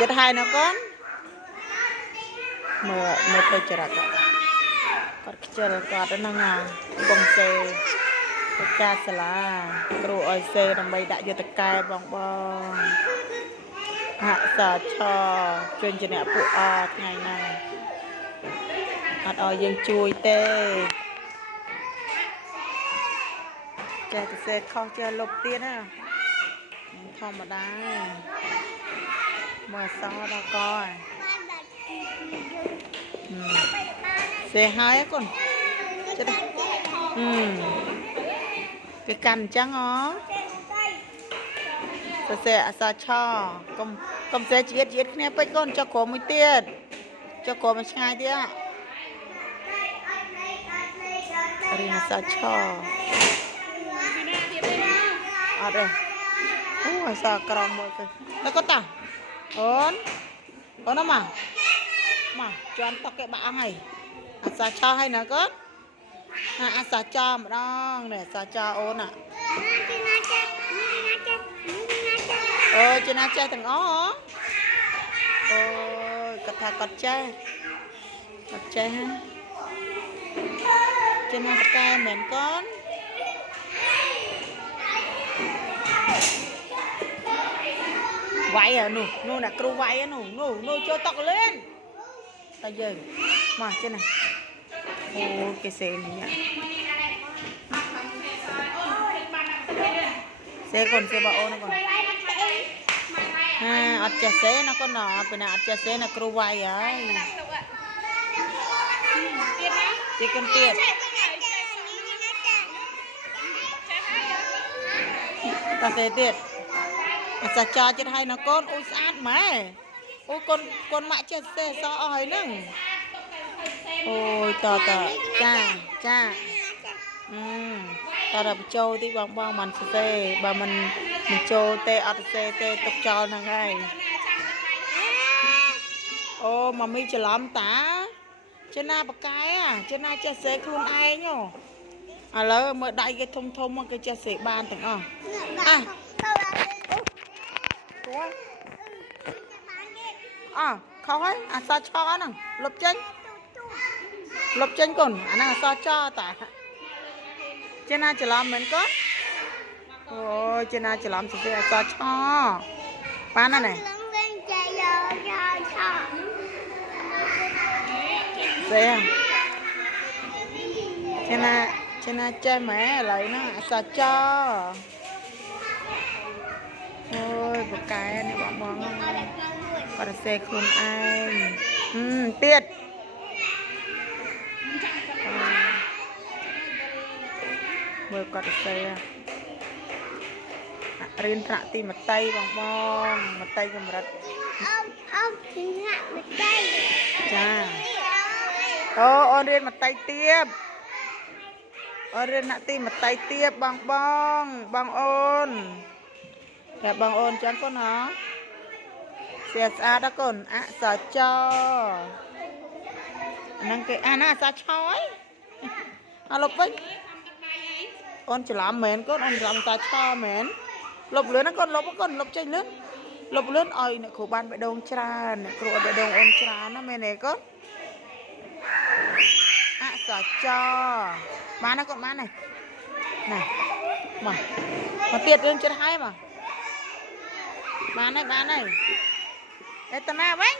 ចិត្តហើយណាកូនមើលទៅចរិតគាត់ខ្ជិលគាត់ហ្នឹងកំសេទៅការសាលាគ្រូអុយសេដើម្បីដាក់យុទ្ធកែបងហាក់សាឆជញ្ជនៈពួកអថ្ងៃហ្នឹងអត់ឲ្យយើងជួយទេចេះតែសេខុសចេះលុបទៀតណាធម្មតាមើលសដល់កសេហើយកូនចិត្តគេកាន់អញ្ចឹងសរសេរអក្សរឆកុំសេជាតិគ្នាពេកកូនចុះក្រោមមួយទៀតចុះក្រោមមួយឆ្ងាយទៀតរៀនអក្សរឆអត់ទេអូអក្សរក្រមមួយទៅแล้วก็តាអូនមកជន់តគេបាក់អស់ហើយអក្សរឆឲ្យណាកូនអក្សរចម្ដងនេះអក្សរចអូនអូចេះណាចេះទាំងអស់អូគាត់ថាគាត់ចេះចេះណាប្រកែមែនកូនវាយនោះអ្នកគ្រូវាយនោះចូលតក់លេនតែយើងមកចេះណាអូគេសេនេះសេកូនសេបអូនកូនអត់ចេះសេណាកូនពេលណាអត់ចេះសេណាគ្រូវាយហើយទៀតកូនទៀតតាសេទៀតអសាចាចិត្តឲ្យណាកូនអូយស្អាតម៉ែអូកូនម៉ាក់ចេះសេសអស់ហើយហ្នឹងអូយតចាតើបញ្ចូលទីបងមិនសេបើមិនបញ្ចូលទេអត់សេទេទុកចោលហ្នឹងហើយអូម៉ាមីច្រឡំតាចេះណាបកែចេះណាចេះសេខ្លួនឯងឥឡូវមើលដៃគេធំមកគេចេះសេបានទាំងអស់ខុសហើយអក្សរឆហ្នឹងលុបចេញកូនអាហ្នឹងអក្សរចតាចេះណាច្រឡំមែនកូនអូយចេះណាច្រឡំសរសេរអក្សរឆបានណានេះសេចេះណាចេះម៉ែឥឡូវហ្នឹងអក្សរចអូយបកែនេះបងគាត់សេខ្លួនឯងទៀតមើលគាត់សេរៀនថ្នាក់ទីមតីបងមតីកម្រិតអោថ្នាក់មតីចាអូនរៀនមតីទៀបអូនរៀនថ្នាក់ទីមតីទៀបបងអូនតែបងអូនចឹងកូនស្អាតណាកូនអក្សរចហ្នឹងគេណាអក្សរឆហើយលុបវិញអូនច្រឡំមែនកូនអូនច្រឡំអក្សរឆមែនលុបលឿនណាកូនលុបចេញលឿនលុបលឿនឲ្យអ្នកគ្រូបានបេះដូងច្រើនអ្នកគ្រូឲ្យបេះដូងអូនច្រើនណាមែនទេកូនអក្សរចបានណាកូនបានណាមកទៀតរឿងចិត្តហើយមកបានហើយឯតាណាវិញ